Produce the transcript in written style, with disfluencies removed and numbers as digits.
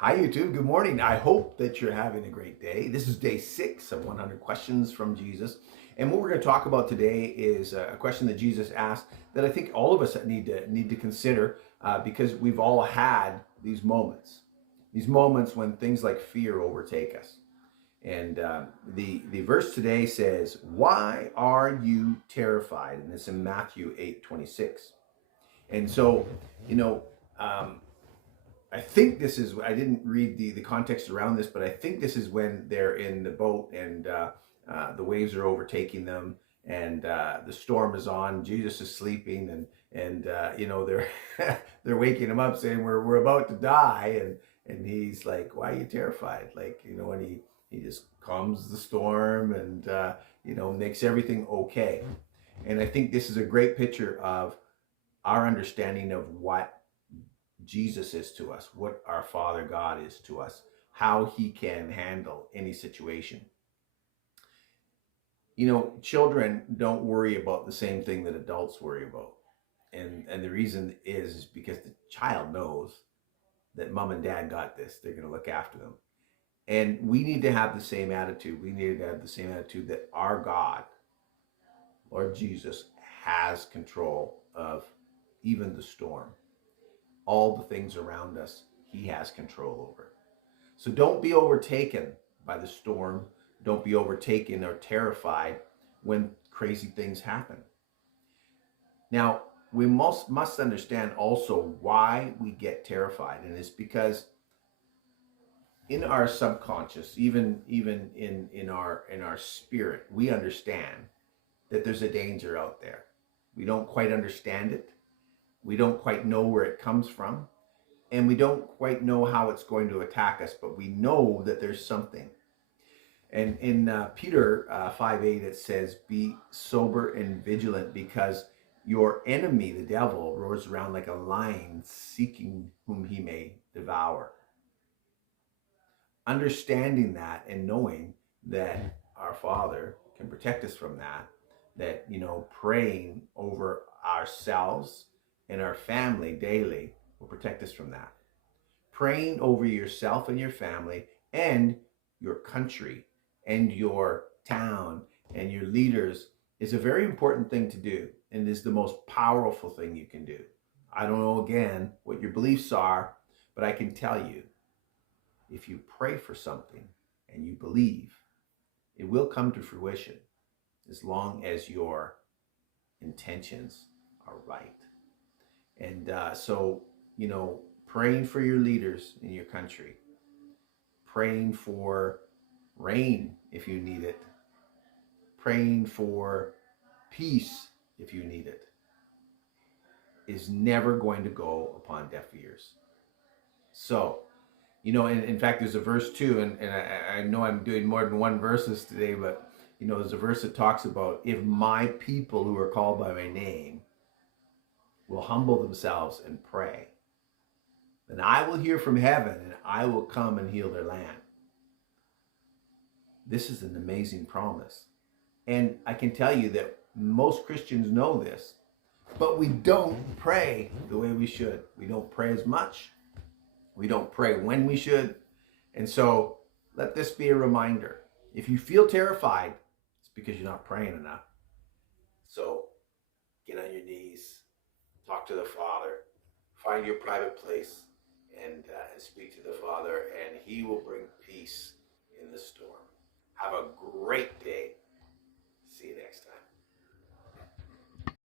Hi, YouTube. Good morning. I hope that you're having a great day. This is day 6 of 100 Questions from Jesus. And what we're going to talk about today is a question that Jesus asked that I think all of us need to consider because we've all had these moments when things like fear overtake us. And the verse today says, "Why are you terrified?" And it's in Matthew 8:26. And so, you know, um, I think this is, I didn't read the context around this, but I think this is when they're in the boat and the waves are overtaking them and the storm is on. Jesus is sleeping and they're they're waking him up saying we're about to die and he's like, "Why are you terrified?" And he just calms the storm and makes everything okay. And I think this is a great picture of our understanding of what Jesus is to us, what our Father God is to us, how he can handle any situation. Children don't worry about the same thing that adults worry about. And the reason is because the child knows that mom and dad got this. They're going to look after them. And we need to have the same attitude. We need to have the same attitude that our God, Lord Jesus, has control of even the storm. All the things around us, he has control over. So don't be overtaken by the storm. Don't be overtaken or terrified when crazy things happen. Now, we must understand also why we get terrified, and it's because in our subconscious, even in our spirit, we understand that there's a danger out there. We don't quite understand it. We don't quite know where it comes from. And we don't quite know how it's going to attack us, but we know that there's something. And in Peter 5:8, it says, "Be sober and vigilant, because your enemy, the devil, roars around like a lion, seeking whom he may devour." Understanding that and knowing that our Father can protect us from that praying over ourselves and our family daily will protect us from that. Praying over yourself and your family and your country and your town and your leaders is a very important thing to do, and is the most powerful thing you can do. I don't know, again, what your beliefs are, but I can tell you, if you pray for something and you believe, it will come to fruition as long as your intentions are right. And praying for your leaders in your country, praying for rain if you need it, praying for peace if you need it, is never going to go upon deaf ears. So, and in fact, there's a verse too, and I know I'm doing more than one verses today, but there's a verse that talks about, "If my people who are called by my name will humble themselves and pray, then I will hear from heaven and I will come and heal their land." This is an amazing promise. And I can tell you that most Christians know this, but we don't pray the way we should. We don't pray as much. We don't pray when we should. And so let this be a reminder. If you feel terrified, it's because you're not praying enough. So get on your knees, talk to the Father, find your private place, and speak to the Father, and he will bring peace in the storm. Have a great day.